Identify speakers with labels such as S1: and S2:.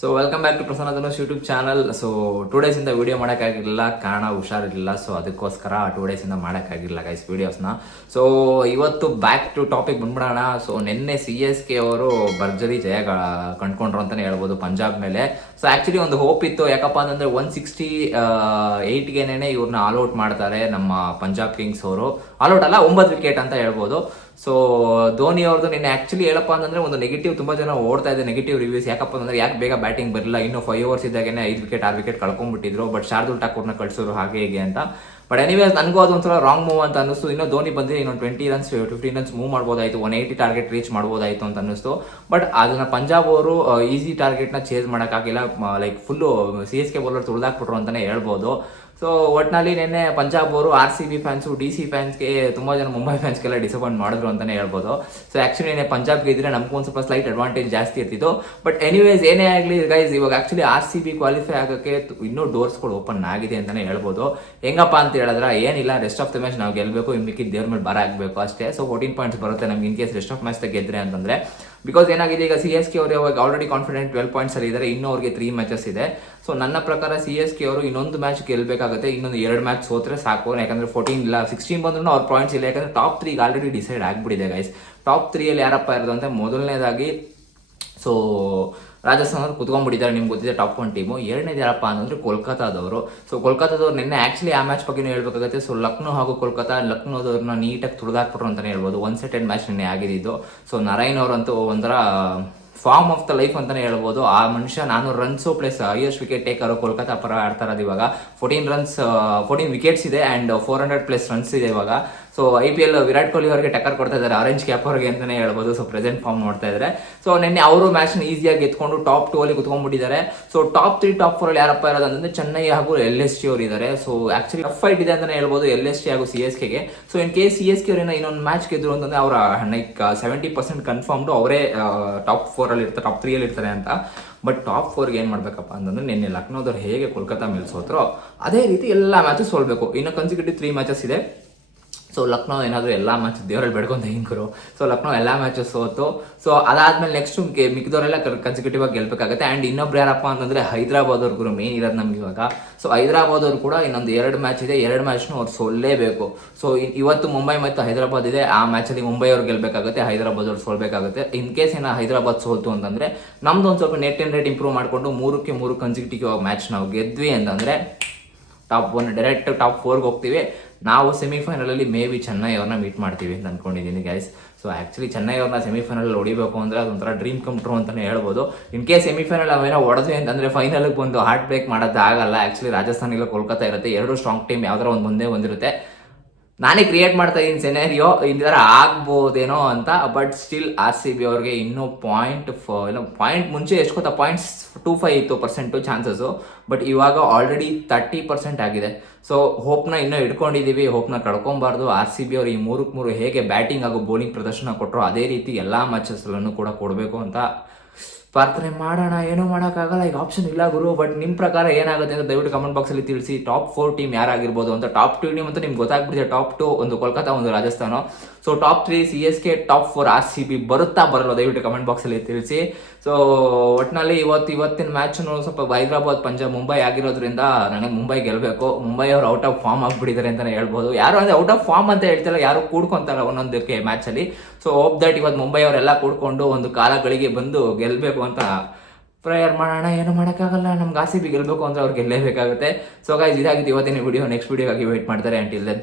S1: So welcome back to Prasanna Dhanush YouTube channel so two ಡೇಸಿಂದ video ಮಾಡೋಕ್ಕಾಗಿರಲಿಲ್ಲ, ಕಾರಣ ಹುಷಾರಿರಲಿಲ್ಲ. So ಅದಕ್ಕೋಸ್ಕರ ಟೂ ಡೇಸಿಂದ ಮಾಡೋಕ್ಕಾಗಿರಲಿಲ್ಲ ಗೈಸ್ ವೀಡಿಯೋಸ್ನ ಸೊ ಇವತ್ತು ಬ್ಯಾಕ್ ಟು ಟಾಪಿಕ್ ಬಂದ್ಬಿಡೋಣ. ಸೊ ನಿನ್ನೆ ಸಿ ಎಸ್ ಕೆ ಅವರು ಭರ್ಜರಿ ಜಯ ಕಂಡ್ಕೊಂಡ್ರು ಅಂತಲೇ ಹೇಳ್ಬೋದು ಪಂಜಾಬ್ ಮೇಲೆ. ಸೊ ಆ್ಯಕ್ಚುಲಿ ಒಂದು ಹೋಪ್ ಇತ್ತು. ಯಾಕಪ್ಪ ಅಂತಂದರೆ ಒನ್ ಸಿಕ್ಸ್ಟಿ ಏಯ್ಟ್ಗೆನೇ ಇವ್ರನ್ನ ಆಲ್ಔಟ್ ಮಾಡ್ತಾರೆ ನಮ್ಮ ಪಂಜಾಬ್ ಕಿಂಗ್ಸ್ ಅವರು. ಆಲ್ಔಟ್ ಅಲ್ಲ, ಒಂಬತ್ತು ವಿಕೆಟ್ ಅಂತ ಹೇಳ್ಬೋದು. ಸೊ ಧೋನಿ ಅವ್ರದ್ದು ನಿನ್ನೆ ಆಕ್ಚುಲಿ ಹೇಳಪ್ಪ ಅಂತಂದ್ರೆ ಒಂದು ನೆಗೆಟಿವ್ ತುಂಬಾ ಜನ ಓಡ್ತಾ ಇದೆ ನೆಗೆಟಿವ್ ರಿವ್ಯೂಸ್ ಯಾಕಪ್ಪ ಅಂತಂದ್ರೆ ಯಾಕೆ ಬೇಗ ಬ್ಯಾಟಿಂಗ್ ಬರಲಿಲ್ಲ? ಇನ್ನು ಫೈವ್ ಓವರ್ಸ್ ಇದ್ದಾಗನೇ ಐದು ವಿಕೆಟ್ ಆರು ವಿಕೆಟ್ ಕಳ್ಕೊಂಡ್ಬಿಟ್ಟಿದ್ರು. ಬಟ್ ಶಾರ್ದುಲ್ ಠಾಕೂರ್ನ ಕಳಿಸೋರು ಹಾಗೆ ಹೀಗೆ ಅಂತ. ಬಟ್ ಎನಿವೇಸ್ ನನಗೂ ಅದೊಂಥರ ರಾಂಗ್ ಮೂವ್ ಅಂತ ಅನ್ನಿಸ್ತು. ಇನ್ನೂ ಧೋನಿ ಬಂದರೆ ಇನ್ನೊಂದು twenty runs fifteen runs move ಮಾಡ್ಬೋದಾಯಿತು. One eighty target reach ಮಾಡ್ಬೋದಾಯಿತು ಅಂತ ಅನ್ನಿಸ್ತು. ಬಟ್ ಅದನ್ನ ಪಂಜಾಬ್ ಅವರು ಈಸಿ ಟಾರ್ಗೆಟ್ನ ಚೇಸ್ ಮಾಡೋಕ್ಕಾಗಿಲ್ಲ like full C S K bowler ತುಳಿದಾಕ್ಬಿಟ್ರು ಅಂತಲೇ ಹೇಳ್ಬೋದು. ಸೊ ಒಟ್ನಲ್ಲಿ ನಿನ್ನೆ ಪಂಜಾಬ್ ಅವರು R C B fans D C ಫ್ಯಾನ್ಸ್ಗೆ ತುಂಬ ಜನ ಮುಂಬೈ ಫ್ಯಾನ್ಸ್ಗೆಲ್ಲ ಡಿಸಪಾಯಿಂಟ್ ಮಾಡಿದ್ರು ಅಂತಲೇ ಹೇಳ್ಬೋದು. ಸೊ ಆ್ಯಕ್ಚುಲಿ ನಿನ್ನೆ ಪಂಜಾಬ್ಗೆ ಇದ್ರೆ ನಮಗೂ ಒಂದು ಸ್ವಲ್ಪ ಸ್ಲೈಟ್ ಅಡ್ವಾಂಟೇಜ್ ಜಾಸ್ತಿ ಇರ್ತಿತ್ತು. ಬಟ್ ಎನಿವೇಸ್ ಏನೇ ಆಗಲಿ ಗೈಸ್ ಇವಾಗ actually R C B qualify ಆಗೋಕ್ಕೆ ಇನ್ನೂ ಡೋರ್ಸ್ಗಳು ಓಪನ್ ಆಗಿದೆ ಅಂತಲೇ ಹೇಳ್ಬೋದು. ಹೆಂಗಪ್ಪ ಅಂತ ಹೇಳಿದ್ರೆ, ಏನಿಲ್ಲ ರೆಸ್ಟ್ ಆಫ್ ದ ಮ್ಯಾಚ್ ನಾವು ಗೆಲ್ಲಬೇಕು ಮಿಕ್ಕಿದ ದೇವ್ರ ಮೇಲೆ ಬರ ಆಗಬೇಕು ಅಷ್ಟೇ. ಸೊ ಫೋರ್ಟೀನ್ ಪಾಯಿಂಟ್ಸ್ ಬರುತ್ತೆ ನಮ್ಗೆ in case rest of match ಗೆದ್ರೆ ಅಂತಂದ್ರೆ. ಬಿಕಾಸ್ ಏನಾಗಿದೆ, ಈಗ ಸಿ ಎಸ್ ಕೆ ಅವರು ಇವಾಗ ಆಲ್ರೆಡಿ ಕಾನ್ಫಿಡೆಂಟ್ ಟ್ವೆಲ್ ಪಾಯಿಂಟ್ಸ್ ಅಲ್ಲಿ ಇದ್ದಾರೆ ಇನ್ನೂ ಅವ್ರಿಗೆ ತ್ರೀ ಮ್ಯಾಚಸ್ ಇದೆ. ಸೊ ನನ್ನ ಪ್ರಕಾರ ಸಿ ಎಸ್ ಕೆ ಅವರು ಇನ್ನೊಂದು ಮ್ಯಾಚ್ ಗೆಲ್ಲಬೇಕಾಗುತ್ತೆ ಇನ್ನೊಂದು ಎರಡು ಮ್ಯಾಚ್ ಸೋತ್ರೆ ಸಾಕು. ಯಾಕಂದ್ರೆ ಫೋರ್ಟೀನ್ ಇಲ್ಲ ಸಿಕ್ಸ್ಟೀನ್ ಬಂದ್ರು ಅವ್ರ ಪಾಯಿಂಟ್ಸ್ ಇಲ್ಲ. ಯಾಕಂದ್ರೆ ಟಾಪ್ ತ್ರೀಗೆ ಆಲ್ರೆಡಿ ಡಿಸೈಡ್ ಆಗ್ಬಿಟ್ಟಿದೆ ಗೈಸ್ ಟಾಪ್ ತ್ರೀಯಲ್ಲಿ ಯಾರಪ್ಪ ಇರೋದು ಅಂತ ಮೊದಲನೇದಾಗಿ ಸೊ ರಾಜಸ್ಥಾನ ಅವರು ಕುತ್ಕೊಂಡ್ಬಿಟ್ಟಿದ್ದಾರೆ ನಿಮ್ಗೆ ಗೊತ್ತಿದೆ ಟಾಪ್ ಒನ್ ಟೀಮು ಎರಡನೇದು ಯಾರಪ್ಪ ಅಂತಂದ್ರೆ ಕೋಲ್ಕತ್ತಾದವರು. ಸೊ ಕೋಲ್ಕತ್ತಾದವ್ರು ನಿನ್ನೆ ಆಕ್ಚುಲಿ ಆ ಮ್ಯಾಚ್ ಬಗ್ಗೆ ಹೇಳ್ಬೇಕಾಗುತ್ತೆ. ಸೊ ಲಕ್ನೋ ಹಾಗೂ ಕೋಲ್ಕತ್ತಾ, ಲಕ್ನೋದವ್ರನ್ನ ನೀಟಾಗಿ ತುಳಿದಾಕ್ಬಿಟ್ರು ಅಂತಲೇ ಹೇಳ್ಬೋದು. ಒನ್ ಸೆಟೆಡ್ ಮ್ಯಾಚ್ ನಿನ್ನೆ ಆಗಿದ್ದು. ಸೊ ನಾರಾಯಣ್ ಅವರಂತೂ ಒಂಥರ ಫಾರ್ಮ್ ಆಫ್ ದ ಲೈಫ್ ಅಂತಾನೆ ಹೇಳ್ಬೋದು. ಆ ಮನುಷ್ಯ ನಾನು runs plus highest wicket taker Kolkata ಪರ ಆಡ್ತಾರದು ಇವಾಗ. ಫೋರ್ಟೀನ್ ರನ್ಸ್ ಫೋರ್ಟೀನ್ ವಿಕೆಟ್ಸ್ ಇದೆ and four hundred plus runs ಇದೆ ಇವಾಗ. So I P L Virat Kohli ಅವರಿಗೆ ಟಕ್ಕರ್ ಕೊಡ್ತಾ ಇದ್ದಾರೆ. ಆರೆಂಜ್ ಕ್ಯಾಪ್ ಅವರಿಗೆ ಅಂತಾನೆ ಹೇಳ್ಬೋದು. ಸೊ ಪ್ರೆಸೆಂಟ್ ಫಾರ್ಮ್ ನೋಡ್ತಾ ಇದ್ದಾರೆ. ಸೊ ನಿನ್ನೆ ಅವರು ಮ್ಯಾಚ್ನ ಈಸಿಯಾಗಿ ಎತ್ಕೊಂಡು ಟಾಪ್ ಟೂ ಅಲ್ಲಿ ಕುತ್ಕೊಂಡ್ಬಿಟ್ಟಿದ್ದಾರೆ. So top three top four ಅಲ್ಲಿ ಯಾರಪ್ಪ ಇರೋದು ಅಂತಂದ್ರೆ ಚೆನ್ನೈ ಹಾಗೂ ಎಲ್ ಎಸ್ ಟಿ ಅವರು ಇದ್ದಾರೆ. ಸೊ ಆಕ್ಚುಲಿ ಟಫ್ ಫೈಟ್ ಇದೆ ಅಂತಾನೆ ಹೇಳ್ಬೋದು ಎಲ್ ಎಸ್ ಟಿ ಹಾಗೂ C S ಕೆಗೆ so in case C S K ಅವರೇನೋ ಇನ್ನೊಂದು ಮ್ಯಾಚ್ ಗೆದ್ರು ಅಂತಂದ್ರೆ ಅವರ ಲೈಕ್ ಸೆವೆಂಟಿ ಪರ್ಸೆಂಟ್ ಕನ್ಫರ್ಮ್ಡು ಅವರೇ ಟಾಪ್ ಫೋರ್ ಅಲ್ಲಿ ಇರ್ತಾರೆ ಟಾಪ್ ತ್ರೀ ಅಲ್ಲಿ ಇರ್ತಾರೆ ಅಂತ. ಬಟ್ ಟಾಪ್ ಫೋರ್ಗೆ ಏನು ಮಾಡಬೇಕಪ್ಪ ಅಂತಂದ್ರೆ ನಿನ್ನೆ ಲಕ್ನೋದವ್ರು ಹೇಗೆ ಕೋಲ್ಕತ್ತಾ ಮಿಲ್ಸ್ ಸೋತ್ರೋ ಅದೇ ರೀತಿ ಎಲ್ಲ ಮ್ಯಾಚಸ್ ಸೋಲ್ಬೇಕು. ಇನ್ನು ಕನ್ಸಿಕ್ಯೂಟಿವ್ ತ್ರೀ ಮ್ಯಾಚಸ್ ಇದೆ. ಸೊ ಲಕ್ನೋ ಏನಾದರೂ ಎಲ್ಲ ಮ್ಯಾಚ್ ದೇವರಲ್ಲಿ ಬೆಡ್ಕೊಂತ ಹಿಂಗರು ಸೊ ಲಕ್ನೋ ಎಲ್ಲ ಮ್ಯಾಚಸ್ ಸೋತು. ಸೊ ಅದಾದ್ಮೇಲೆ ನೆಕ್ಸ್ಟ್ ಮಿಕ್ಕಿದವರೆಲ್ಲ ಕನ್ಸಿಕ್ಯೂಟಿವ್ ಆಗಿ ಗೆಲ್ಬೇಕಾಗುತ್ತೆ. ಆ್ಯಂಡ್ ಇನ್ನೊಬ್ರು ಯಾರಪ್ಪ ಅಂತಂದ್ರೆ ಹೈದರಾಬಾದ್ ಗುರು ಮೇನ್ ಇರೋದು ನಮ್ಗೆ ಇವಾಗ. ಸೊ ಹೈದರಾಬಾದ್ ಅವರು ಕೂಡ ಇನ್ನೊಂದು ಎರಡು ಮ್ಯಾಚ್ ಇದೆ. ಎರಡು ಮ್ಯಾಚ್ನು ಅವ್ರು ಸೋಲ್ಲೇಬೇಕು. ಸೊ ಇವತ್ತು ಮುಂಬೈ ಮತ್ತು ಹೈದರಾಬಾದ್ ಇದೆ. ಆ ಮ್ಯಾಚಲ್ಲಿ ಮುಂಬೈ ಅವ್ರು ಗೆಲ್ಬೇಕಾಗುತ್ತೆ. ಹೈದರಾಬಾದ್ ಅವ್ರು ಸೋಲ್ಬೇಕಾಗುತ್ತೆ. ಇನ್ ಕೇಸ್ ಏನೋ ಹೈದರಾಬಾದ್ ಸೋತು ಅಂತಂದ್ರೆ ನಮ್ದು ಒಂದು ಸ್ವಲ್ಪ ನೆಟ್ ಆ್ಯಂಡ್ ರೇಟ್ ಇಂಪ್ರೂವ್ ಮಾಡಿಕೊಂಡು ಮೂರಕ್ಕೆ ಮೂರು ಕನ್ಸಿಕ್ಯೂಟಿವ್ ಮ್ಯಾಚ್ ನಾವು ಗೆದ್ವಿ ಅಂತಂದ್ರೆ ಟಾಪ್ ಒನ್ ಡೈರೆಕ್ಟ್ ಟಾಪ್ ಫೋರ್ಗೆ ಹೋಗ್ತೀವಿ. ನಾವು ಸೆಮಿಫೈನಲಲ್ಲಿ ಮೇ ಬಿ ಚೆನ್ನೈ ಅವ್ರನ್ನ ಮೀಟ್ ಮಾಡ್ತೀವಿ ಅಂತ ಅನ್ಕೊಂಡಿದ್ದೀನಿ ಗೈಸ್ ಸೊ ಆ್ಯಕ್ಚುಲಿ ಚೆನ್ನೈ ಅವ್ರನ್ನ ಸೆಮಿಫೈನಲ್ ಹೊಡಿಬೇಕು ಅಂದರೆ ಅದೊಂಥರ ಡ್ರೀಮ್ ಕಮ್ ಟ್ರೂ ಅಂತಲೇ ಹೇಳ್ಬೋದು. ಇನ್ ಕೇಸ್ ಸೆಮಿಫೈನಲ್ ಅವೇನೋ ಹೊಡೆದ್ವಿ ಅಂತಂದರೆ ಫೈನಲ್ಗೆ ಬಂದು ಹಾರ್ಟ್ ಬ್ರೇಕ್ ಮಾಡೋದು ಆಗಲ್ಲ. ಆ್ಯಕ್ಚುಲಿ ರಾಜಸ್ಥಾನ ಇಲ್ಲ ಕೋಲ್ಕತ್ತಾ ಇರುತ್ತೆ. ಎರಡು ಸ್ಟ್ರಾಂಗ್ ಟೀಮ್ ಯಾವ್ದಾರ ಒಂದು ಮುಂದೆ ಬಂದಿರುತ್ತೆ. ನಾನೇ ಕ್ರಿಯೇಟ್ ಮಾಡ್ತಾ ಇದ್ದೀನಿ ಸೆನೆರಿಯೋ ಇದರ ಆಗ್ಬೋದೇನೋ ಅಂತ but still R C B ಅವ್ರಿಗೆ ಇನ್ನೂ ಪಾಯಿಂಟ್ ಏನೋ ಪಾಯಿಂಟ್ ಮುಂಚೆ ಎಷ್ಟು ಗೊತ್ತಾ ಪಾಯಿಂಟ್ಸ್ ಟೂ ಫೈವ್ ಇತ್ತು ಪರ್ಸೆಂಟು ಚಾನ್ಸಸ್ಸು ಬಟ್ ಇವಾಗ ಆಲ್ರೆಡಿ ತರ್ಟಿ ಪರ್ಸೆಂಟ್ ಆಗಿದೆ. ಸೊ ಹೋಪ್ನ ಇನ್ನೂ ಇಟ್ಕೊಂಡಿದ್ದೀವಿ ಹೋಪ್ನ ಕಳ್ಕೊಬಾರ್ದು. ಆರ್ ಸಿ ಬಿ ಅವರು ಈ ಮೂರಕ್ಕೆ ಮೂರು ಹೇಗೆ ಬ್ಯಾಟಿಂಗ್ ಹಾಗೂ ಬೌಲಿಂಗ್ ಪ್ರದರ್ಶನ ಕೊಟ್ಟರು ಅದೇ ರೀತಿ ಎಲ್ಲ ಮ್ಯಾಚಸ್ಗಳನ್ನು ಕೂಡ ಕೊಡಬೇಕು ಅಂತ ಪ್ರಾರ್ಥನೆ ಮಾಡೋಣ, ಏನೂ ಮಾಡೋಕ್ಕಾಗಲ್ಲ, ಈಗ ಆಪ್ಷನ್ ಇಲ್ಲ ಗುರು ಬಟ್ ನಿಮ್ಮ ಪ್ರಕಾರ ಏನಾಗುತ್ತೆ ಅಂತ ದಯವಿಟ್ಟು ಕಮೆಂಟ್ ಬಾಕ್ಸಲ್ಲಿ ತಿಳಿಸಿ. ಟಾಪ್ ಫೋರ್ ಟೀಮ್ ಯಾರಾಗಿರ್ಬೋದು ಅಂತ ಟಾಪ್ ಟು ಟೀಮ್ ಅಂತ ನಿಮ್ಗೆ ಗೊತ್ತಾಗ್ಬಿಟ್ಟಿದೆ ಟಾಪ್ ಟು ಒಂದು ಕೋಲ್ಕತ್ತಾ, ಒಂದು Rajasthan. So top three C S K top four R C B ಬರುತ್ತಾ ಬರಲ್ಲ ದಯವಿಟ್ಟು ಕಮೆಂಟ್ ಬಾಕ್ಸಲ್ಲಿ ತಿಳಿಸಿ. ಸೊ ಒಟ್ಟಿನಲ್ಲಿ ಇವತ್ತು ಇವತ್ತಿನ ಮ್ಯಾಚ್ ಸ್ವಲ್ಪ ಹೈದರಾಬಾದ್, ಪಂಜಾಬ್, ಮುಂಬೈ ಆಗಿರೋದ್ರಿಂದ ನನಗೆ ಮುಂಬೈ ಗೆಲ್ಲಬೇಕು ಮುಂಬೈ ಅವರು ಔಟ್ ಆಫ್ ಫಾರ್ಮ್ ಆಗಿಬಿಟ್ಟಿದ್ದಾರೆ ಅಂತಲೇ ಹೇಳ್ಬೋದು. ಯಾರು ಅಂದರೆ ಔಟ್ ಆಫ್ ಫಾರ್ಮ್ ಅಂತ ಹೇಳ್ತಿಲ್ಲ, ಯಾರು ಕೂಡ್ಕೊಂತಾರೆ ಒಂದೊಂದಕ್ಕೆ ಮ್ಯಾಚಲ್ಲಿ ಸೊ ಹೋಪ್ ದಟ್ ಇವತ್ತು ಮುಂಬೈ ಅವರೆಲ್ಲ ಕೂಡ್ಕೊಂಡು ಒಂದು ಕಾಲಗಳಿಗೆ ಬಂದು ಗೆಲ್ಲಬೇಕು ಅಂತ ಪ್ರೇಯರ್ ಮಾಡೋಣ, ಏನು ಮಾಡೋಕ್ಕಾಗಲ್ಲ. ನಮ್ಗೆ ಆಸೆ ಬಿ ಗೆಲ್ಲಬೇಕು ಅಂದರೆ ಅವ್ರು ಗೆಲ್ಲೇಬೇಕಾಗುತ್ತೆ. ಸೊ ಗಾಯ್ಸ್ ಇದಾಗಿತ್ತು ಇವತ್ತಿನ ವಿಡಿಯೋ ನೆಕ್ಸ್ಟ್ ವಿಡಿಯೋಗಾಗಿ ವೇಟ್ ಮಾಡ್ತಾರೆ. Until then